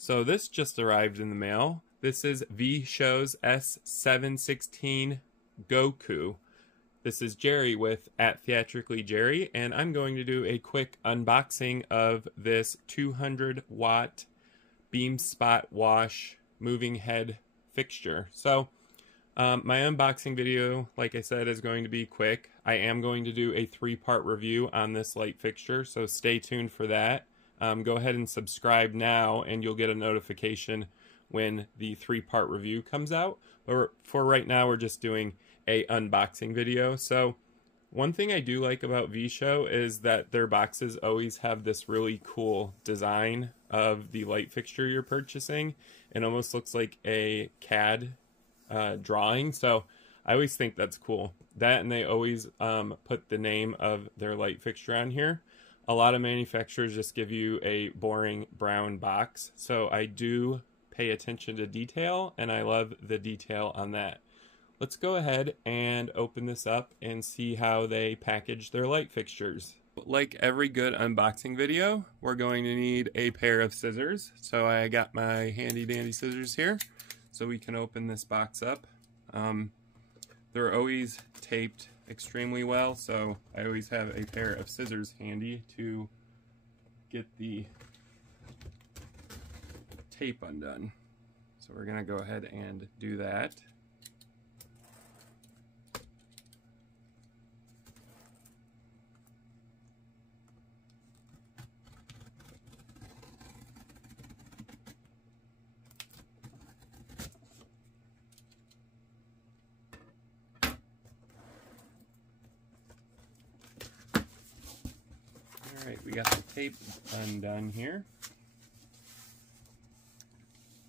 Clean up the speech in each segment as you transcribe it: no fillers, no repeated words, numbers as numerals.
So this just arrived in the mail. This is V-Show's S716 Goku. This is Jerry with @TheatricallyJerry, and I'm going to do a quick unboxing of this 200 watt beam spot wash moving head fixture. So my unboxing video, like I said, is going to be quick. I am going to do a 3-part review on this light fixture, so stay tuned for that. Go ahead and subscribe now and you'll get a notification when the 3-part review comes out. But for right now, we're just doing a unboxing video. So one thing I do like about V-Show is that their boxes always have this really cool design of the light fixture you're purchasing. It almost looks like a CAD drawing, so I always think that's cool. That, and they always put the name of their light fixture on here. A lot of manufacturers just give you a boring brown box, so I do pay attention to detail, and I love the detail on that. Let's go ahead and open this up and see how they package their light fixtures. Like every good unboxing video, we're going to need a pair of scissors. So I got my handy dandy scissors here so we can open this box up. They're always taped extremely well, so I always have a pair of scissors handy to get the tape undone. So we're going to go ahead and do that. Alright, we got the tape undone here.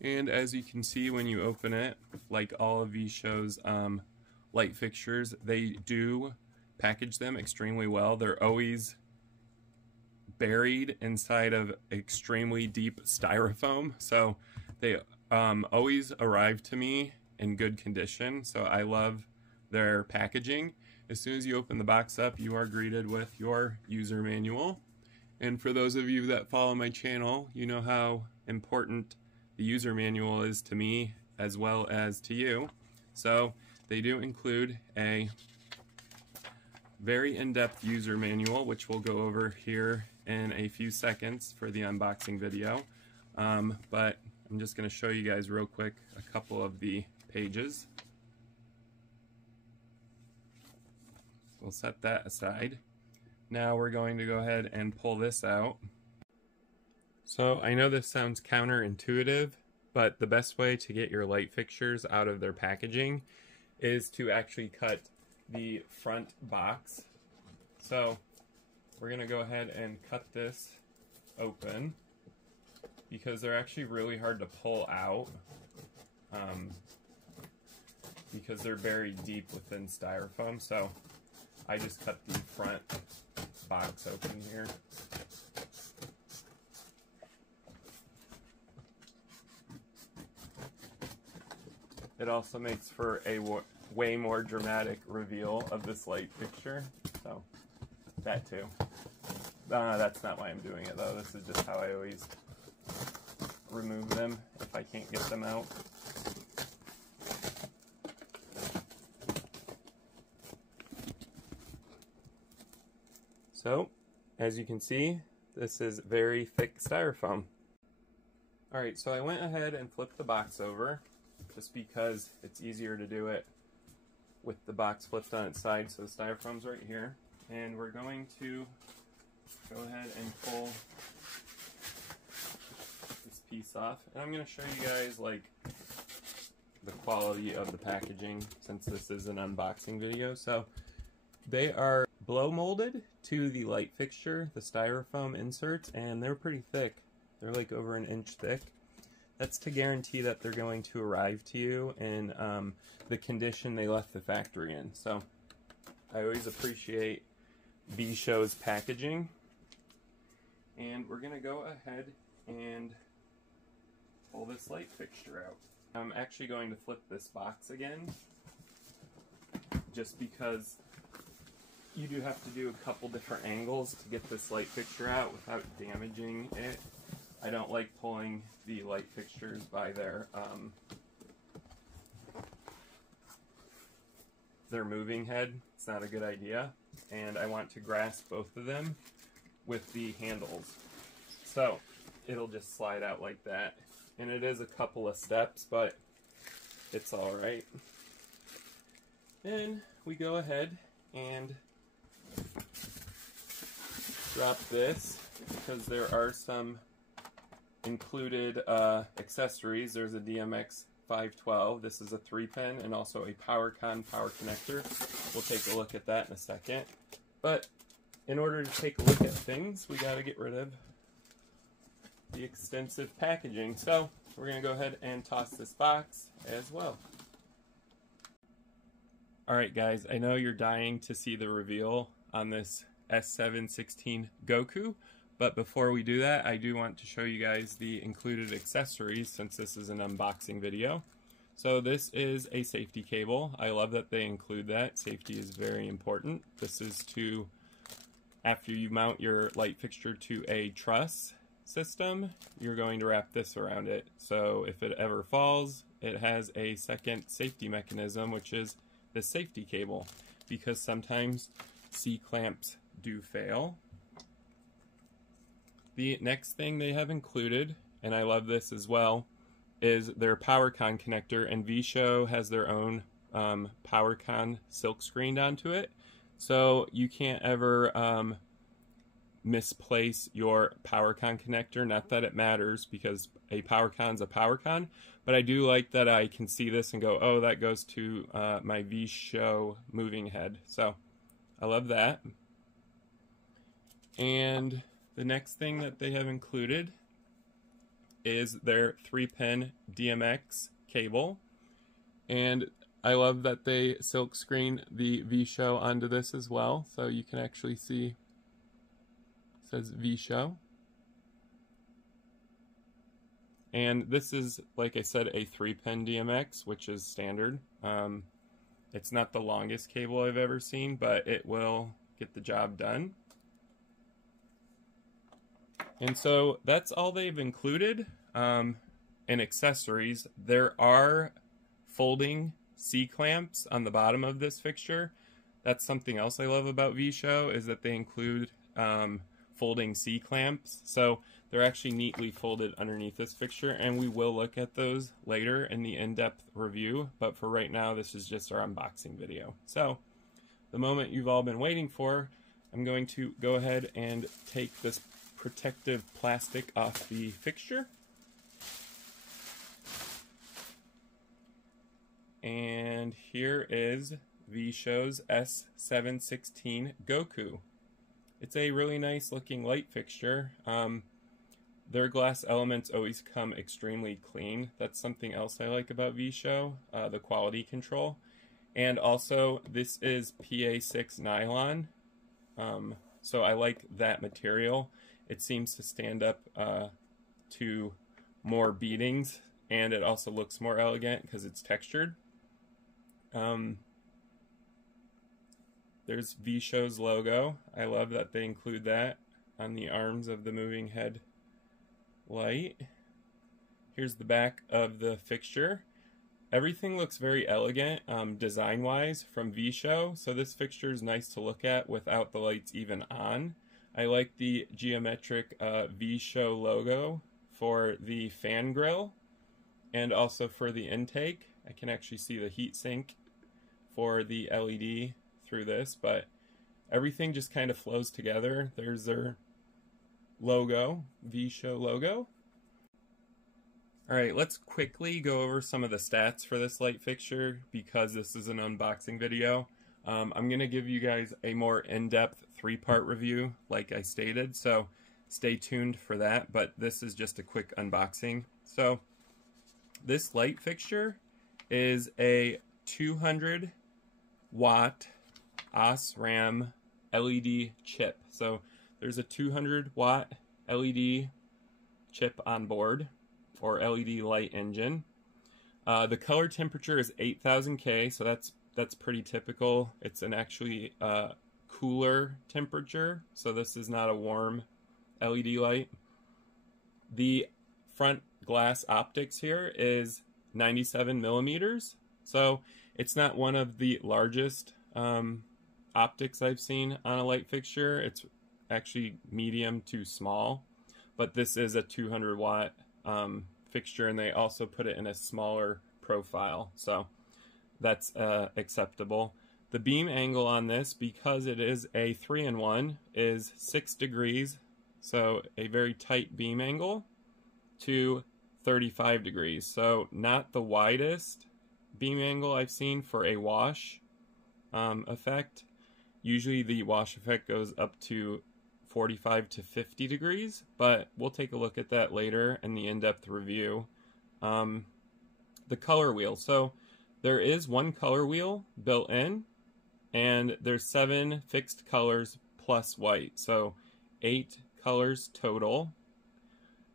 And as you can see when you open it, like all of V-Show's light fixtures, they do package them extremely well. They're always buried inside of extremely deep styrofoam, so they always arrive to me in good condition, so I love their packaging. As soon as you open the box up, you are greeted with your user manual. And for those of you that follow my channel, you know how important the user manual is to me as well as to you. So they do include a very in-depth user manual, which we'll go over here in a few seconds for the unboxing video. But I'm just going to show you guys real quick a couple of the pages. We'll set that aside. Now we're going to go ahead and pull this out. So I know this sounds counterintuitive, but the best way to get your light fixtures out of their packaging is to actually cut the front box. So we're going to go ahead and cut this open because they're actually really hard to pull out because they're buried deep within styrofoam. So I just cut the front box open here. It also makes for a way more dramatic reveal of this light fixture, so that too. That's not why I'm doing it though, this is just how I always remove them if I can't get them out. So, as you can see, this is very thick styrofoam. Alright, so I went ahead and flipped the box over, just because it's easier to do it with the box flipped on its side. So the styrofoam's right here, and we're going to go ahead and pull this piece off. And I'm going to show you guys like the quality of the packaging since this is an unboxing video. So they are blow molded to the light fixture, the styrofoam inserts, and they're pretty thick. They're like over an inch thick. That's to guarantee that they're going to arrive to you in the condition they left the factory in. So I always appreciate V-Show's packaging. And we're going to go ahead and pull this light fixture out. I'm actually going to flip this box again, just because you do have to do a couple different angles to get this light fixture out without damaging it I don't like pulling the light fixtures by their moving head. It's not a good idea, and I want to grasp both of them with the handles. So it'll just slide out like that, and it is a couple of steps, but it's all right. Then we go ahead and drop this, because there are some included accessories. There's a DMX 512. This is a 3-pin and also a PowerCon power connector. We'll take a look at that in a second. But in order to take a look at things, we got to get rid of the extensive packaging. So we're going to go ahead and toss this box as well. Alright guys, I know you're dying to see the reveal on this S716 Goku, but before we do that, I do want to show you guys the included accessories since this is an unboxing video. So this is a safety cable. I love that they include that. Safety is very important. This is to, after you mount your light fixture to a truss system, you're going to wrap this around it. So if it ever falls, it has a second safety mechanism, which is the safety cable, because sometimes C-clamps do fail. The next thing they have included, and I love this as well, is their PowerCon connector, and VShow has their own PowerCon silk screened onto it, so you can't ever misplace your PowerCon connector. Not that it matters, because a PowerCon's a PowerCon, but I do like that I can see this and go, oh, that goes to my VShow moving head. So I love that. And the next thing that they have included is their 3-pin DMX cable. And I love that they silk screen the VShow onto this as well, so you can actually see it says VShow. And this is, like I said, a 3-pin DMX, which is standard. It's not the longest cable I've ever seen, but it will get the job done. And so that's all they've included in accessories. There are folding C-clamps on the bottom of this fixture. That's something else I love about VShow, is that they include folding C-clamps. So they're actually neatly folded underneath this fixture, and we will look at those later in the in-depth review, but for right now this is just our unboxing video. So the moment you've all been waiting for, I'm going to go ahead and take this protective plastic off the fixture. And here is VShow's S716 Goku. It's a really nice looking light fixture. Their glass elements always come extremely clean. That's something else I like about VShow, the quality control. And also, this is PA6 nylon, so I like that material. It seems to stand up to more beatings, and it also looks more elegant because it's textured. There's VShow's logo. I love that they include that on the arms of the moving head light. Here's the back of the fixture. Everything looks very elegant design-wise from VShow, so this fixture is nice to look at without the lights even on. I like the geometric VShow logo for the fan grill and also for the intake. I can actually see the heat sink for the LED through this, but everything just kind of flows together. There's their logo, VShow logo. Alright, let's quickly go over some of the stats for this light fixture because this is an unboxing video. I'm going to give you guys a more in-depth 3-part review like I stated, so stay tuned for that, but this is just a quick unboxing. So this light fixture is a 200 watt OSRAM LED chip. So there's a 200 watt LED chip on board, or LED light engine. The color temperature is 8000 K, so that's pretty typical. It's an actually cooler temperature, so this is not a warm LED light. The front glass optics here is 97 millimeters, so it's not one of the largest optics I've seen on a light fixture. It's actually medium to small, but this is a 200 watt fixture, and they also put it in a smaller profile, so that's acceptable. The beam angle on this, because it is a 3-in-1, is 6 degrees, so a very tight beam angle, to 35 degrees. So not the widest beam angle I've seen for a wash effect. Usually the wash effect goes up to 45 to 50 degrees, but we'll take a look at that later in the in-depth review. The color wheel. So there is one color wheel built in, and there's 7 fixed colors plus white, so 8 colors total.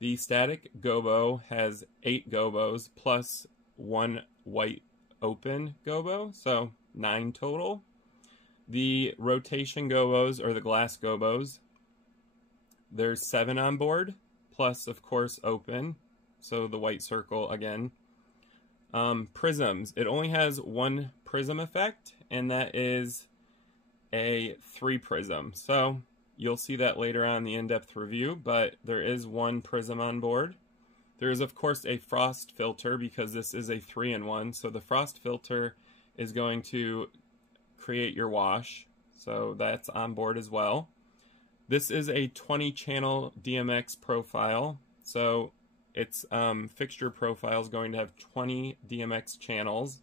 The static gobo has 8 gobos plus 1 white open gobo, so 9 total. The rotation gobos, or the glass gobos, there's 7 on board, plus of course open, so the white circle again. Prisms, it only has 1 prism effect, and that is a 3 prism. So you'll see that later on in the in-depth review, but there is 1 prism on board. There is of course a frost filter because this is a 3-in-1, so the frost filter is going to create your wash, so that's on board as well. This is a 20 channel DMX profile, so its fixture profile is going to have 20 DMX channels.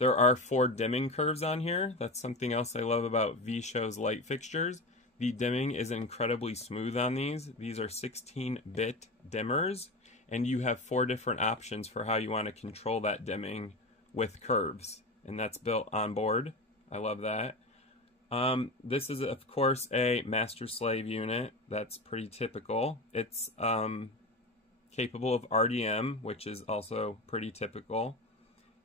There are 4 dimming curves on here. That's something else I love about V-Show's light fixtures. The dimming is incredibly smooth on these. These are 16-bit dimmers, and you have 4 different options for how you want to control that dimming with curves, and that's built on board. I love that. This is of course a master-slave unit. That's pretty typical. It's capable of RDM, which is also pretty typical.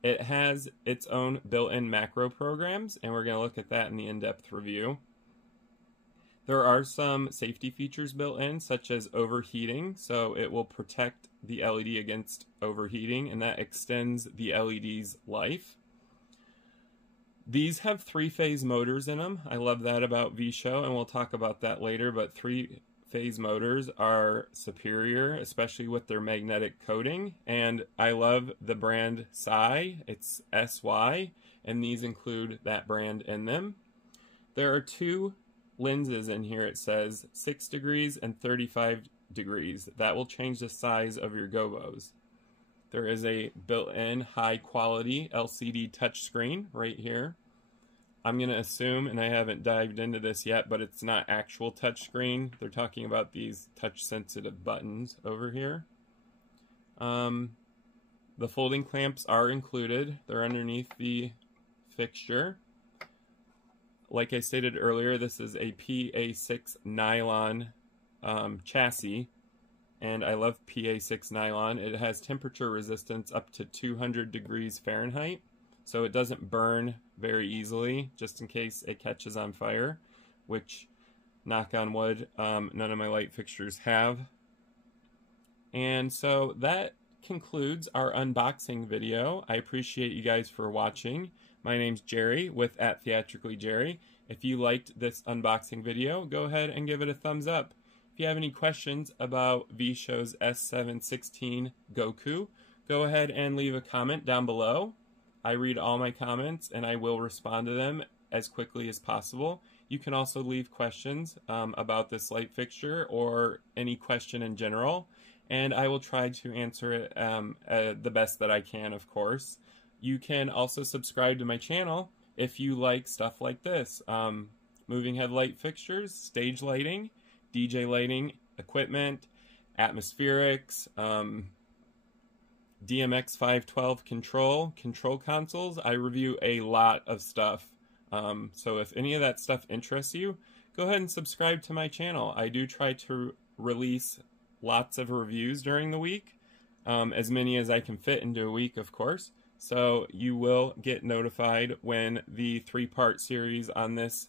It has its own built-in macro programs, and we're going to look at that in the in-depth review. There are some safety features built in, such as overheating, so it will protect the LED against overheating, and that extends the LED's life. These have 3-phase motors in them. I love that about V-Show, and we'll talk about that later, but 3-phase motors are superior, especially with their magnetic coating, and I love the brand SI. It's SY, and these include that brand in them. There are 2 lenses in here. It says 6 degrees and 35 degrees. That will change the size of your gobos. There is a built-in high-quality LCD touchscreen right here. I'm going to assume, and I haven't dived into this yet, but it's not actual touchscreen. They're talking about these touch-sensitive buttons over here. The folding clamps are included. They're underneath the fixture. Like I stated earlier, this is a PA6 nylon chassis, and I love PA6 nylon. It has temperature resistance up to 200 degrees Fahrenheit, so it doesn't burn very easily, just in case it catches on fire, which, knock on wood, none of my light fixtures have. And so that concludes our unboxing video. I appreciate you guys for watching. My name's Jerry with @TheatricallyJerry. If you liked this unboxing video, go ahead and give it a thumbs up. If you have any questions about V-Show's S716 Goku, go ahead and leave a comment down below. I read all my comments and I will respond to them as quickly as possible. You can also leave questions about this light fixture or any question in general, and I will try to answer it the best that I can, of course. You can also subscribe to my channel if you like stuff like this. Moving head light fixtures, stage lighting, DJ lighting, equipment, atmospherics, DMX 512 control consoles. I review a lot of stuff. So if any of that stuff interests you, go ahead and subscribe to my channel. I do try to release lots of reviews during the week, as many as I can fit into a week, of course. So you will get notified when the 3-part series on this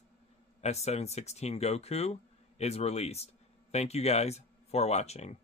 S716 Goku is released. Thank you guys for watching.